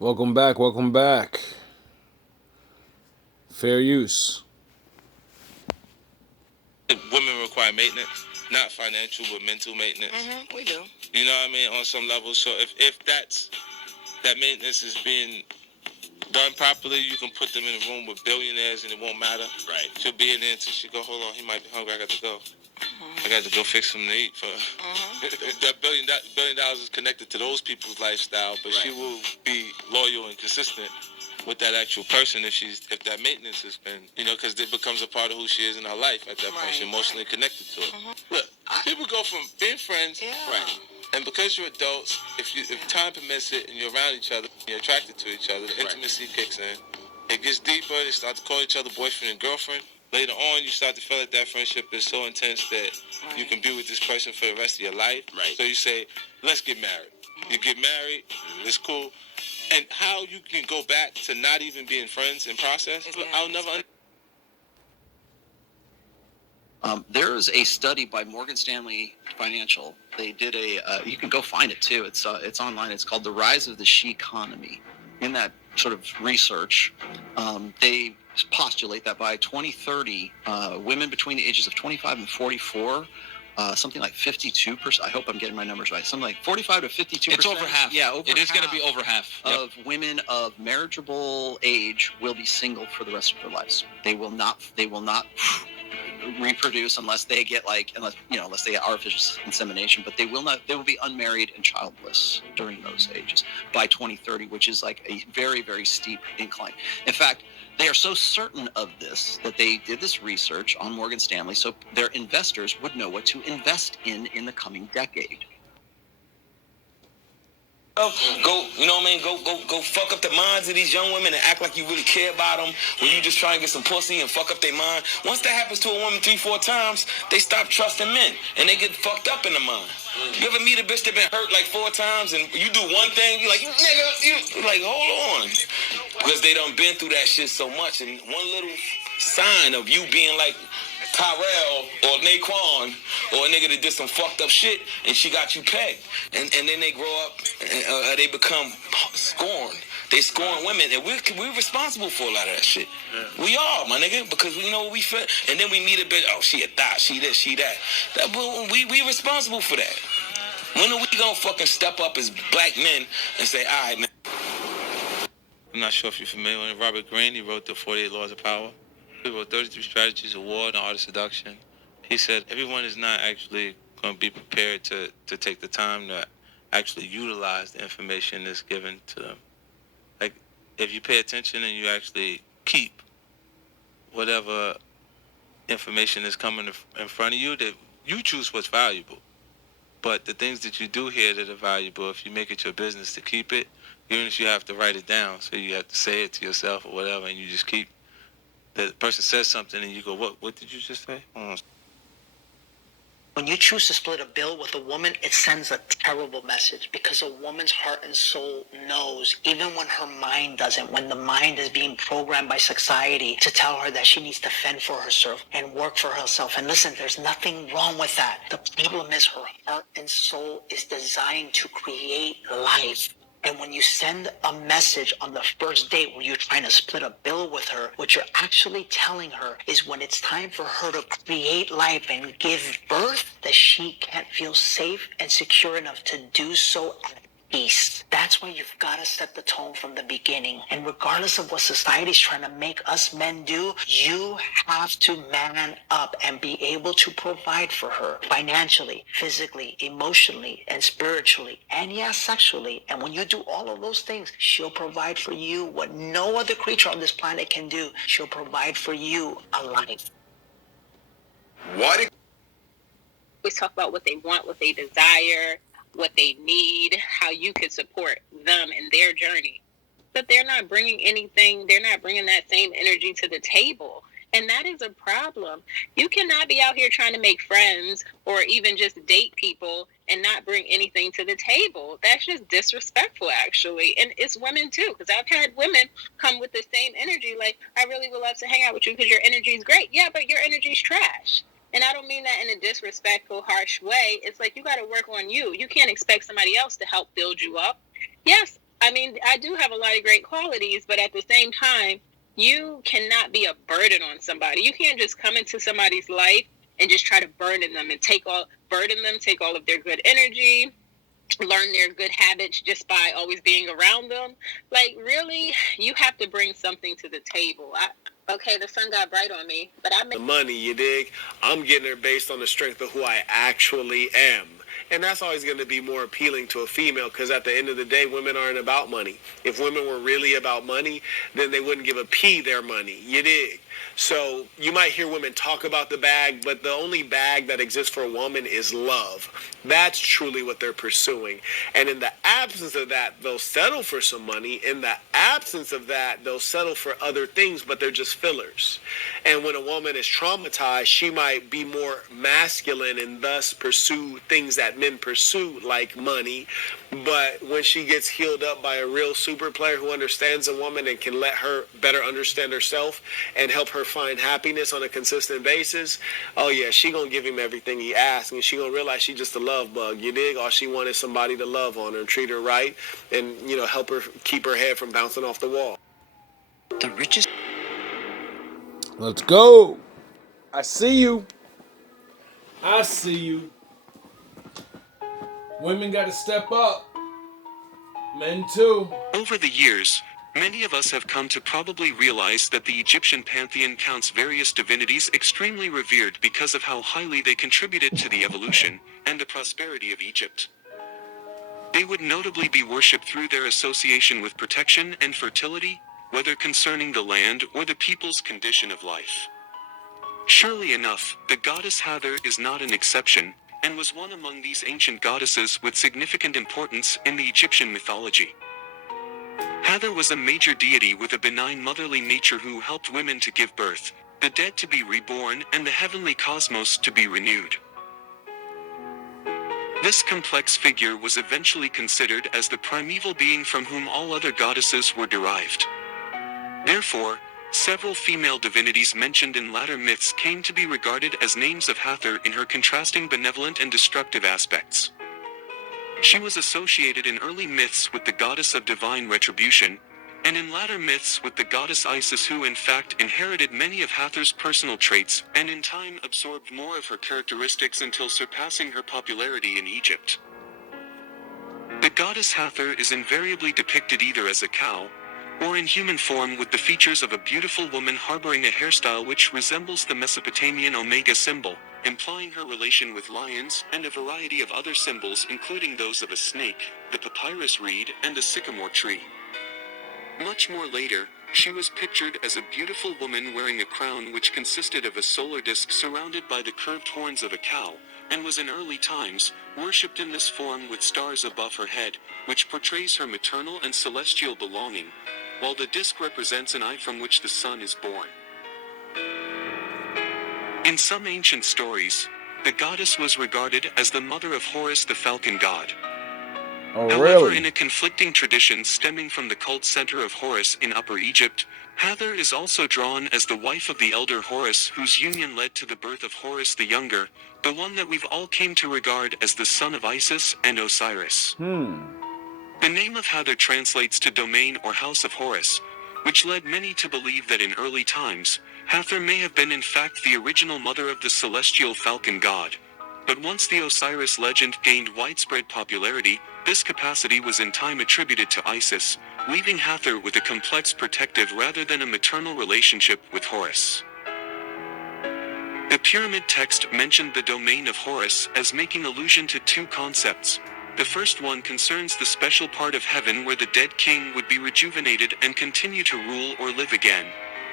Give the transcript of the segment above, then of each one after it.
Welcome back. Welcome back. Fair use. Women require maintenance, not financial, but mental maintenance. We do. You know what I mean? On some level. So if that maintenance is being done properly, you can put them in a room with billionaires and it won't matter. Right. She'll be in there until she go, hold on, he might be hungry, I got to go. I got to go fix something to eat. That $1 billion is connected to those people's lifestyle, but she will be loyal and consistent with that actual person if that maintenance has been, because it becomes a part of who she is in her life at that point. She's emotionally connected to it. Look, people go from being friends, and because you're adults, if time permits it and you're around each other, you're attracted to each other, the intimacy kicks in. It gets deeper. They start to call each other boyfriend and girlfriend. Later on, you start to feel like that friendship is so intense that you can be with this person for the rest of your life. Right. So you say, let's get married. You get married, it's cool. And how you can go back to not even being friends in process, I'll never There is a study by Morgan Stanley Financial. They did you can go find it too. It's online. It's called The Rise of the She Economy. In that sort of research, they postulate that by 2030, women between the ages of 25 and 44, something like 52%. I hope I'm getting my numbers right. Something like 45 to 52%. It's over half. Yeah, over it is going to half be over half of women of marriageable age will be single for the rest of their lives. They will not reproduce unless they get unless they get artificial insemination, but they will be unmarried and childless during those ages by 2030, which is like a very, very steep incline. In fact, they are so certain of this that they did this research on Morgan Stanley so their investors would know what to invest in the coming decade. Go, you know what I mean? Go fuck up the minds of these young women and act like you really care about them when you just try and get some pussy and fuck up their mind. Once that happens to a woman 3-4 times, they stop trusting men and they get fucked up in the mind. You ever meet a bitch that been hurt like 4 times and you do one thing, you're like, nigga, you like, hold on. Because they done been through that shit so much, and one little sign of you being like Tyrell or Naquan or a nigga that did some fucked up shit and she got you pegged. And then they grow up and they become scorned. They scorn women, and we're responsible for a lot of that shit. Yeah. We are, my nigga, because we know what we feel. And then we meet a bitch, oh, she a thot, she this, she that. We responsible for that. When are we gonna fucking step up as black men and say, all right, man. I'm not sure if you're familiar with Robert Greene. He wrote the 48 Laws of Power. He wrote 33 Strategies of War and the Art of Seduction. He said everyone is not actually going to be prepared to take the time to actually utilize the information that's given to them. Like, if you pay attention and you actually keep whatever information is coming in front of you, that you choose what's valuable. But the things that you do hear that are valuable, if you make it your business to keep it, even if you have to write it down, so you have to say it to yourself or whatever, and you just keep. The person says something and you go, what did you just say? When you choose to split a bill with a woman, it sends a terrible message because a woman's heart and soul knows, even when her mind doesn't, when the mind is being programmed by society to tell her that she needs to fend for herself and work for herself. And listen, there's nothing wrong with that. The problem is her heart and soul is designed to create life. And when you send a message on the first date where you're trying to split a bill with her, what you're actually telling her is when it's time for her to create life and give birth, that she can't feel safe and secure enough to do so at peace. That's why you've got to set the tone from the beginning. And regardless of what society's trying to make us men do, you have to man up and be able to provide for her financially, physically, emotionally, and spiritually, and yes, sexually. And when you do all of those things, she'll provide for you what no other creature on this planet can do. She'll provide for you a life. We always talk about what they want, what they desire, what they need, how you could support them in their journey. But they're not bringing anything, they're not bringing that same energy to the table. And that is a problem. You cannot be out here trying to make friends or even just date people and not bring anything to the table. That's just disrespectful, actually. And it's women, too, because I've had women come with the same energy, like, I really would love to hang out with you because your energy is great. Yeah, but your energy is trash. And I don't mean that in a disrespectful, harsh way. It's like you got to work on you. You can't expect somebody else to help build you up. Yes, I mean, I do have a lot of great qualities, but at the same time, you cannot be a burden on somebody. You can't just come into somebody's life and just try to burden them and take all of their good energy, learn their good habits just by always being around them. Like, really, you have to bring something to the table. Okay, the sun got bright on me, but I made the money, you dig? I'm getting her based on the strength of who I actually am. And that's always going to be more appealing to a female, because at the end of the day, women aren't about money. If women were really about money, then they wouldn't give a pea their money, you dig? So you might hear women talk about the bag, but the only bag that exists for a woman is love. That's truly what they're pursuing. And in the absence of that, they'll settle for some money. In the absence of that, they'll settle for other things, but they're just fillers. And when a woman is traumatized, she might be more masculine and thus pursue things that men pursue, like money. But when she gets healed up by a real super player who understands a woman and can let her better understand herself and help her find happiness on a consistent basis, oh yeah, she gonna give him everything he asks, and she gonna realize she's just a love bug, you dig? All she wanted somebody to love on her and treat her right, and help her keep her head from bouncing off the wall. The richest. Let's go. I see you. I see you. Women got to step up. Men too. Over the years, many of us have come to probably realize that the Egyptian pantheon counts various divinities extremely revered because of how highly they contributed to the evolution and the prosperity of Egypt. They would notably be worshipped through their association with protection and fertility, whether concerning the land or the people's condition of life. Surely enough, the goddess Hathor is not an exception, and was one among these ancient goddesses with significant importance in the Egyptian mythology. Hathor was a major deity with a benign motherly nature who helped women to give birth, the dead to be reborn, and the heavenly cosmos to be renewed. This complex figure was eventually considered as the primeval being from whom all other goddesses were derived. Therefore, several female divinities mentioned in latter myths came to be regarded as names of Hathor in her contrasting benevolent and destructive aspects. She was associated in early myths with the goddess of divine retribution, and in latter myths with the goddess Isis, who in fact inherited many of Hathor's personal traits and in time absorbed more of her characteristics until surpassing her popularity in Egypt. The goddess Hathor is invariably depicted either as a cow, or in human form with the features of a beautiful woman harboring a hairstyle which resembles the Mesopotamian omega symbol, implying her relation with lions, and a variety of other symbols including those of a snake, the papyrus reed, and the sycamore tree. Much more later, she was pictured as a beautiful woman wearing a crown which consisted of a solar disk surrounded by the curved horns of a cow, and was in early times worshipped in this form with stars above her head, which portrays her maternal and celestial belonging, while the disk represents an eye from which the sun is born. In some ancient stories, the goddess was regarded as the mother of Horus the falcon god. Oh, However, really? in a conflicting tradition stemming from the cult center of Horus in Upper Egypt, Hathor is also drawn as the wife of the elder Horus, whose union led to the birth of Horus the Younger, the one that we've all came to regard as the son of Isis and Osiris. The name of Hathor translates to domain or house of Horus, which led many to believe that in early times, Hathor may have been in fact the original mother of the celestial falcon god. But once the Osiris legend gained widespread popularity, this capacity was in time attributed to Isis, leaving Hathor with a complex protective rather than a maternal relationship with Horus. The pyramid text mentioned the domain of Horus as making allusion to two concepts. The first one concerns the special part of heaven where the dead king would be rejuvenated and continue to rule or live again,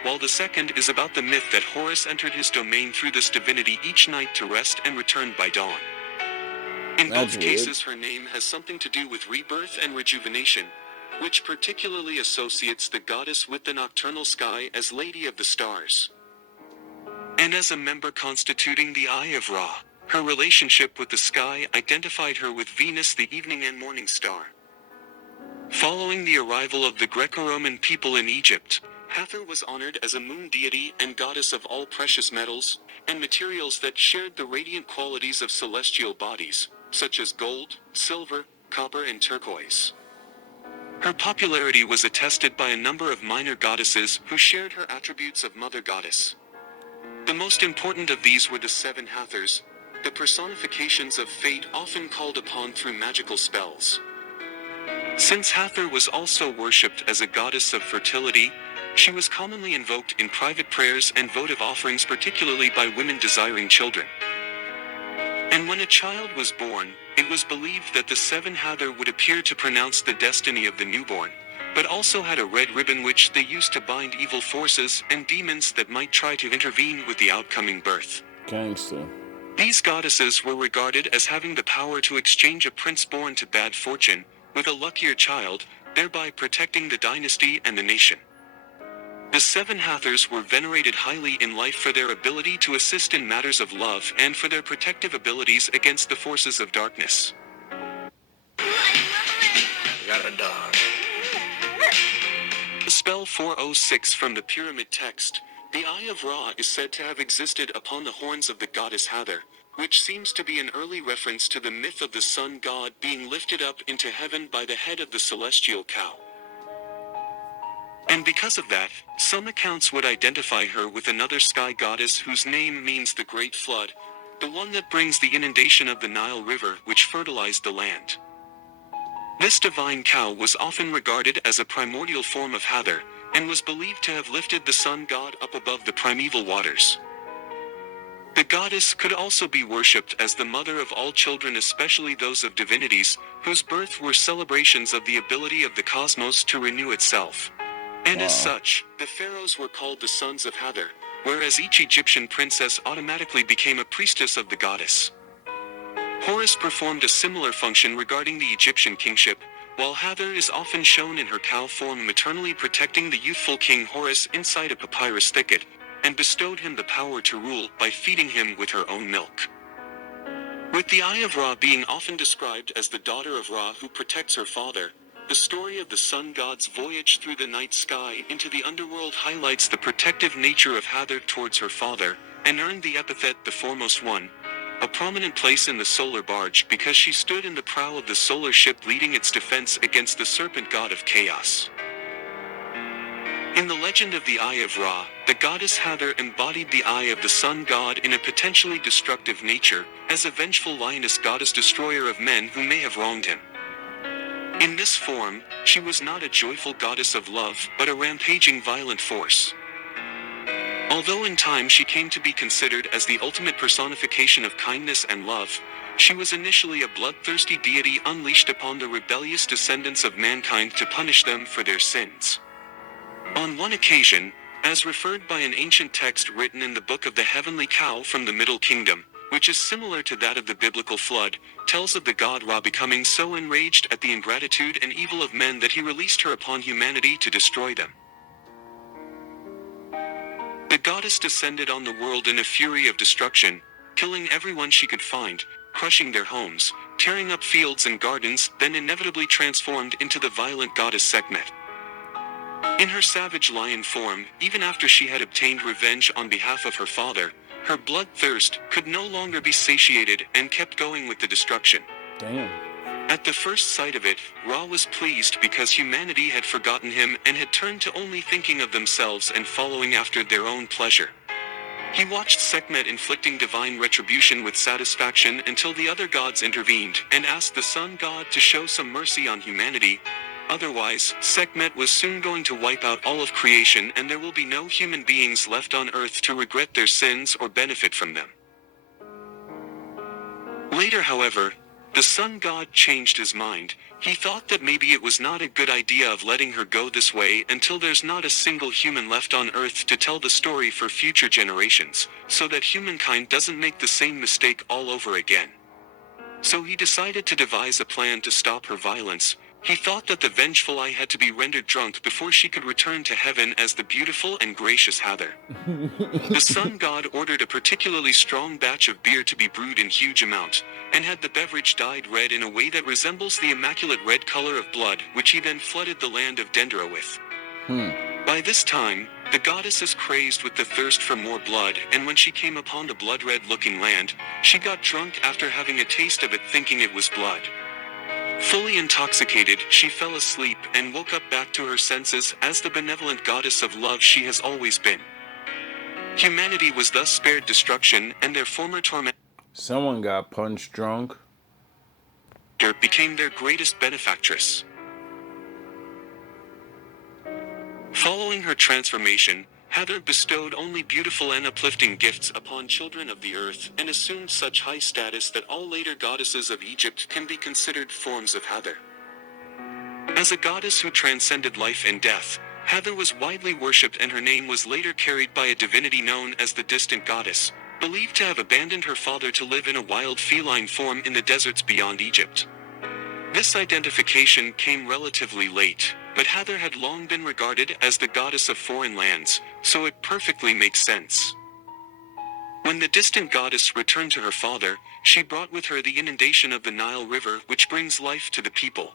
while the second is about the myth that Horus entered his domain through this divinity each night to rest and returned by dawn. In both cases, her name has something to do with rebirth and rejuvenation, which particularly associates the goddess with the nocturnal sky as Lady of the Stars, and as a member constituting the Eye of Ra. Her relationship with the sky identified her with Venus, the evening and morning star. Following the arrival of the Greco-Roman people in Egypt, Hathor was honored as a moon deity and goddess of all precious metals and materials that shared the radiant qualities of celestial bodies, such as gold, silver, copper, and turquoise. Her popularity was attested by a number of minor goddesses who shared her attributes of mother goddess. The most important of these were the seven Hathors, the personifications of fate often called upon through magical spells. Since Hathor was also worshipped as a goddess of fertility, she was commonly invoked in private prayers and votive offerings, particularly by women desiring children. And when a child was born, it was believed that the seven Hathor would appear to pronounce the destiny of the newborn, but also had a red ribbon which they used to bind evil forces and demons that might try to intervene with the outcoming birth. Gangster. These goddesses were regarded as having the power to exchange a prince born to bad fortune with a luckier child, thereby protecting the dynasty and the nation. The seven Hathors were venerated highly in life for their ability to assist in matters of love and for their protective abilities against the forces of darkness. Got a dog. Spell 406 from the Pyramid Text. The Eye of Ra is said to have existed upon the horns of the goddess Hathor, which seems to be an early reference to the myth of the sun god being lifted up into heaven by the head of the celestial cow. And because of that, some accounts would identify her with another sky goddess whose name means the Great Flood, the one that brings the inundation of the Nile River which fertilized the land. This divine cow was often regarded as a primordial form of Hathor, and was believed to have lifted the sun god up above the primeval waters. The goddess could also be worshipped as the mother of all children, especially those of divinities, whose birth were celebrations of the ability of the cosmos to renew itself. And as such, the pharaohs were called the sons of Hathor, whereas each Egyptian princess automatically became a priestess of the goddess. Horus performed a similar function regarding the Egyptian kingship, while Hathor is often shown in her cow form maternally protecting the youthful king Horus inside a papyrus thicket, and bestowed him the power to rule by feeding him with her own milk. With the Eye of Ra being often described as the daughter of Ra who protects her father, the story of the sun god's voyage through the night sky into the underworld highlights the protective nature of Hathor towards her father, and earned the epithet the Foremost One, a prominent place in the solar barge because she stood in the prow of the solar ship leading its defense against the serpent god of chaos. In the legend of the Eye of Ra, the goddess Hathor embodied the eye of the sun god in a potentially destructive nature, as a vengeful lioness goddess destroyer of men who may have wronged him. In this form, she was not a joyful goddess of love, but a rampaging violent force. Although in time she came to be considered as the ultimate personification of kindness and love, she was initially a bloodthirsty deity unleashed upon the rebellious descendants of mankind to punish them for their sins. On one occasion, as referred by an ancient text written in the Book of the Heavenly Cow from the Middle Kingdom, which is similar to that of the biblical flood, tells of the god Ra becoming so enraged at the ingratitude and evil of men that he released her upon humanity to destroy them. The goddess descended on the world in a fury of destruction, killing everyone she could find, crushing their homes, tearing up fields and gardens, then inevitably transformed into the violent goddess Sekhmet. In her savage lion form, even after she had obtained revenge on behalf of her father, her bloodthirst could no longer be satiated and kept going with the destruction. Damn. At the first sight of it, Ra was pleased because humanity had forgotten him and had turned to only thinking of themselves and following after their own pleasure. He watched Sekhmet inflicting divine retribution with satisfaction until the other gods intervened and asked the sun god to show some mercy on humanity. Otherwise, Sekhmet was soon going to wipe out all of creation and there will be no human beings left on earth to regret their sins or benefit from them. Later, however, the sun god changed his mind. He thought that maybe it was not a good idea of letting her go this way until there's not a single human left on earth to tell the story for future generations, so that humankind doesn't make the same mistake all over again. So he decided to devise a plan to stop her violence. He thought that the vengeful eye had to be rendered drunk before she could return to heaven as the beautiful and gracious Hathor. The sun god ordered a particularly strong batch of beer to be brewed in huge amount, and had the beverage dyed red in a way that resembles the immaculate red color of blood, which he then flooded the land of Dendera with. By this time, the goddess is crazed with the thirst for more blood, and when she came upon the blood-red-looking land, she got drunk after having a taste of it thinking it was blood. Fully intoxicated, she fell asleep and woke up back to her senses as the benevolent goddess of love she has always been. Humanity was thus spared destruction, and their former tormentor Someone got punched drunk. became their greatest benefactress. Following her transformation, Heather bestowed only beautiful and uplifting gifts upon children of the earth and assumed such high status that all later goddesses of Egypt can be considered forms of Heather. As a goddess who transcended life and death, Heather was widely worshipped, and her name was later carried by a divinity known as the Distant Goddess, believed to have abandoned her father to live in a wild feline form in the deserts beyond Egypt. This identification came relatively late, but Heather had long been regarded as the goddess of foreign lands, so it perfectly makes sense. When the distant goddess returned to her father, she brought with her the inundation of the Nile River, which brings life to the people.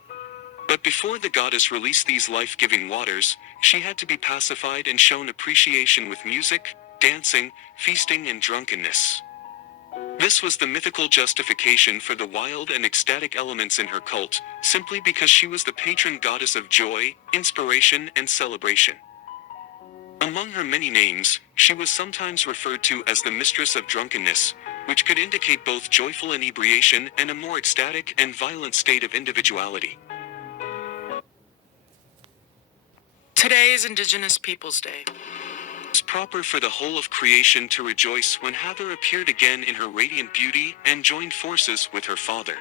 But before the goddess released these life-giving waters, she had to be pacified and shown appreciation with music, dancing, feasting, and drunkenness. This was the mythical justification for the wild and ecstatic elements in her cult, simply because she was the patron goddess of joy, inspiration, and celebration. Among her many names, she was sometimes referred to as the Mistress of Drunkenness, which could indicate both joyful inebriation and a more ecstatic and violent state of individuality. Today is Indigenous Peoples Day. It was proper for the whole of creation to rejoice when Heather appeared again in her radiant beauty and joined forces with her father.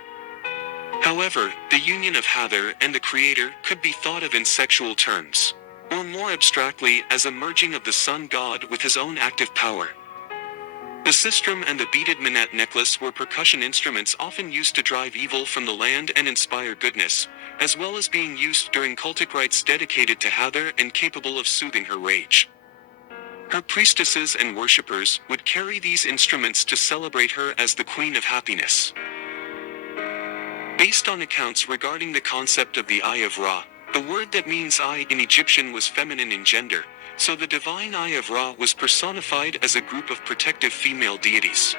However, the union of Heather and the Creator could be thought of in sexual terms, or more abstractly as a merging of the sun god with his own active power. The sistrum and the beaded minette necklace were percussion instruments often used to drive evil from the land and inspire goodness, as well as being used during cultic rites dedicated to Heather and capable of soothing her rage. Her priestesses and worshippers would carry these instruments to celebrate her as the Queen of Happiness. Based on accounts regarding the concept of the Eye of Ra, the word that means eye in Egyptian was feminine in gender, so the divine Eye of Ra was personified as a group of protective female deities.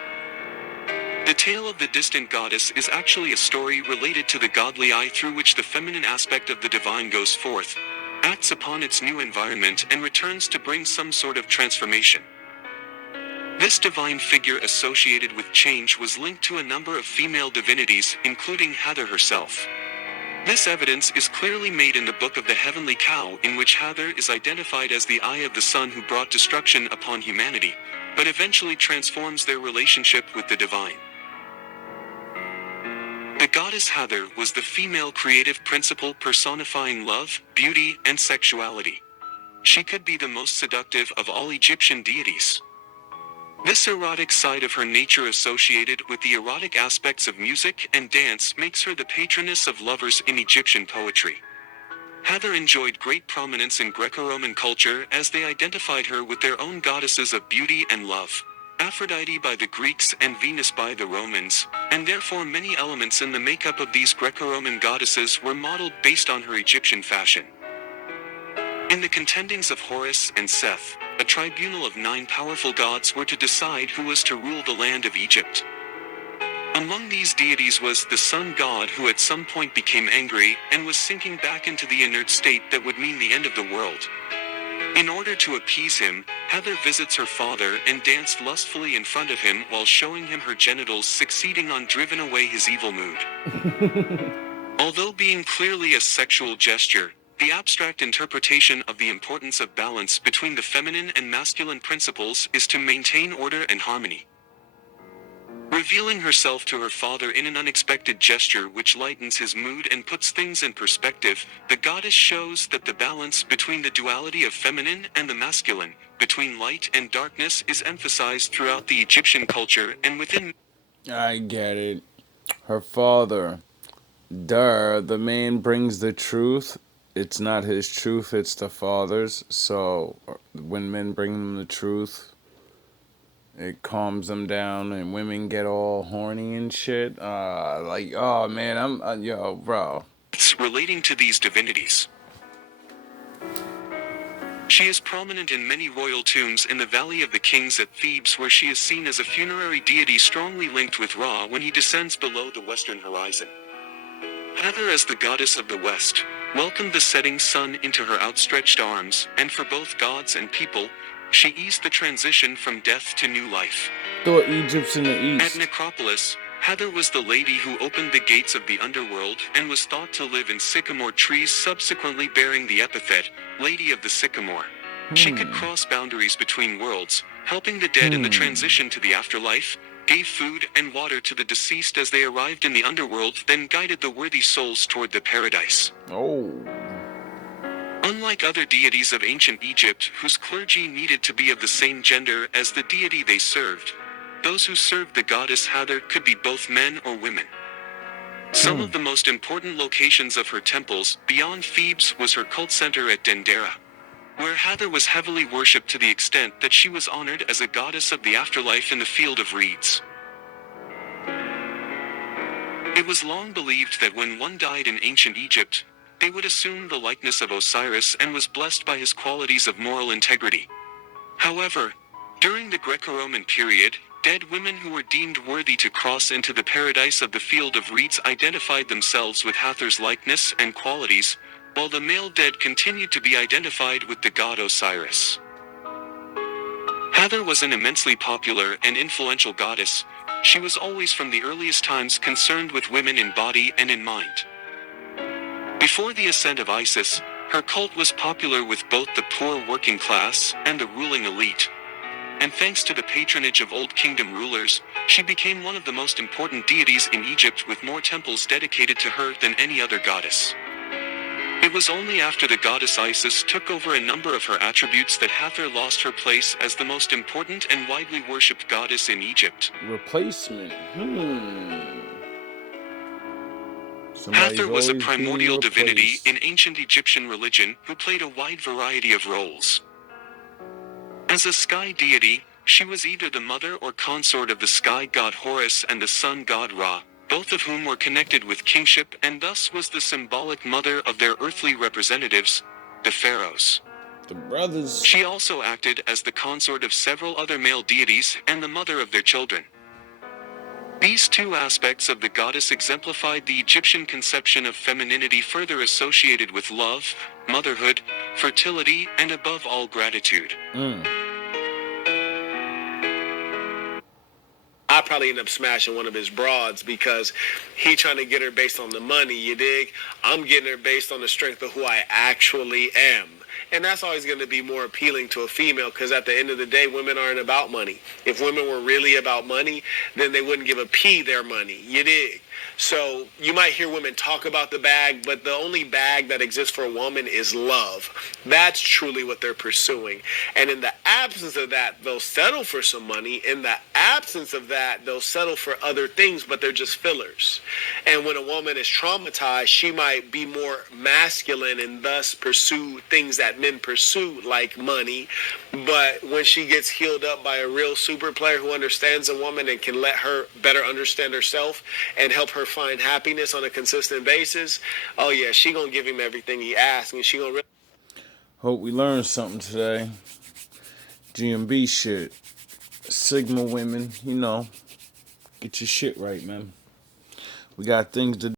The tale of the distant goddess is actually a story related to the godly eye through which the feminine aspect of the divine goes forth, acts upon its new environment, and returns to bring some sort of transformation. This divine figure associated with change was linked to a number of female divinities, including Heather herself. This evidence is clearly made in the Book of the Heavenly Cow, in which Heather is identified as the eye of the sun who brought destruction upon humanity, but eventually transforms their relationship with the divine. The goddess Heather was the female creative principle personifying love, beauty, and sexuality. She could be the most seductive of all Egyptian deities. This erotic side of her nature associated with the erotic aspects of music and dance makes her the patroness of lovers in Egyptian poetry. Heather enjoyed great prominence in Greco-Roman culture as they identified her with their own goddesses of beauty and love, Aphrodite by the Greeks and Venus by the Romans, and therefore many elements in the makeup of these Greco-Roman goddesses were modeled based on her Egyptian fashion. In the contendings of Horus and Seth, a tribunal of 9 powerful gods were to decide who was to rule the land of Egypt. Among these deities was the sun god, who at some point became angry and was sinking back into the inert state that would mean the end of the world. In order to appease him, Heather visits her father and danced lustfully in front of him while showing him her genitals, succeeding on driving away his evil mood. Although being clearly a sexual gesture, the abstract interpretation of the importance of balance between the feminine and masculine principles is to maintain order and harmony. Revealing herself to her father in an unexpected gesture which lightens his mood and puts things in perspective, the goddess shows that the balance between the duality of feminine and the masculine, between light and darkness, is emphasized throughout the Egyptian culture and within... I get it. Her father. The man brings the truth. It's not his truth, it's the father's. So when men bring them the truth, it calms them down, and women get all horny and shit. Oh man, yo, bro. It's relating to these divinities. She is prominent in many royal tombs in the Valley of the Kings at Thebes, where she is seen as a funerary deity strongly linked with Ra when he descends below the western horizon. Heather, as the goddess of the West, welcomed the setting sun into her outstretched arms, and for both gods and people, she eased the transition from death to new life. Thought Egypt's in the At east. Necropolis, Heather was the lady who opened the gates of the underworld and was thought to live in sycamore trees, subsequently bearing the epithet, Lady of the Sycamore. She could cross boundaries between worlds, helping the dead in the transition to the afterlife, gave food and water to the deceased as they arrived in the underworld, then guided the worthy souls toward the paradise. Oh. Unlike other deities of ancient Egypt, whose clergy needed to be of the same gender as the deity they served, those who served the goddess Hathor could be both men or women. Some of the most important locations of her temples, beyond Thebes, was her cult center at Dendera, where Hathor was heavily worshipped to the extent that she was honored as a goddess of the afterlife in the field of reeds. It was long believed that when one died in ancient Egypt, they would assume the likeness of Osiris and was blessed by his qualities of moral integrity. However, during the Greco-Roman period, dead women who were deemed worthy to cross into the paradise of the field of reeds identified themselves with Hathor's likeness and qualities, while the male dead continued to be identified with the god Osiris. Hathor was an immensely popular and influential goddess. She was always from the earliest times concerned with women in body and in mind. Before the ascent of Isis, her cult was popular with both the poor working class and the ruling elite. And thanks to the patronage of Old Kingdom rulers, she became one of the most important deities in Egypt, with more temples dedicated to her than any other goddess. It was only after the goddess Isis took over a number of her attributes that Hathor lost her place as the most important and widely worshipped goddess in Egypt. Replacement. Hathor was a primordial divinity in ancient Egyptian religion who played a wide variety of roles. As a sky deity, she was either the mother or consort of the sky god Horus and the sun god Ra, both of whom were connected with kingship, and thus was the symbolic mother of their earthly representatives, the pharaohs. The brothers. She also acted as the consort of several other male deities and the mother of their children. These two aspects of the goddess exemplified the Egyptian conception of femininity, further associated with love, motherhood, fertility, and above all, gratitude. I probably end up smashing one of his broads because he trying to get her based on the money, you dig? I'm getting her based on the strength of who I actually am. And that's always going to be more appealing to a female, because at the end of the day, women aren't about money. If women were really about money, then they wouldn't give a pea their money, you dig? So you might hear women talk about the bag, but the only bag that exists for a woman is love. That's truly what they're pursuing. And in the absence of that, they'll settle for some money. In the absence of that, they'll settle for other things, but they're just fillers. And when a woman is traumatized, she might be more masculine and thus pursue things that men pursue, like money. But when she gets healed up by a real super player who understands a woman and can let her better understand herself and help her find happiness on a consistent basis, oh yeah, she gonna give him everything he asks, and she gonna really... Hope we learned something today. GMB shit. Sigma women, get your shit right, man. We got things to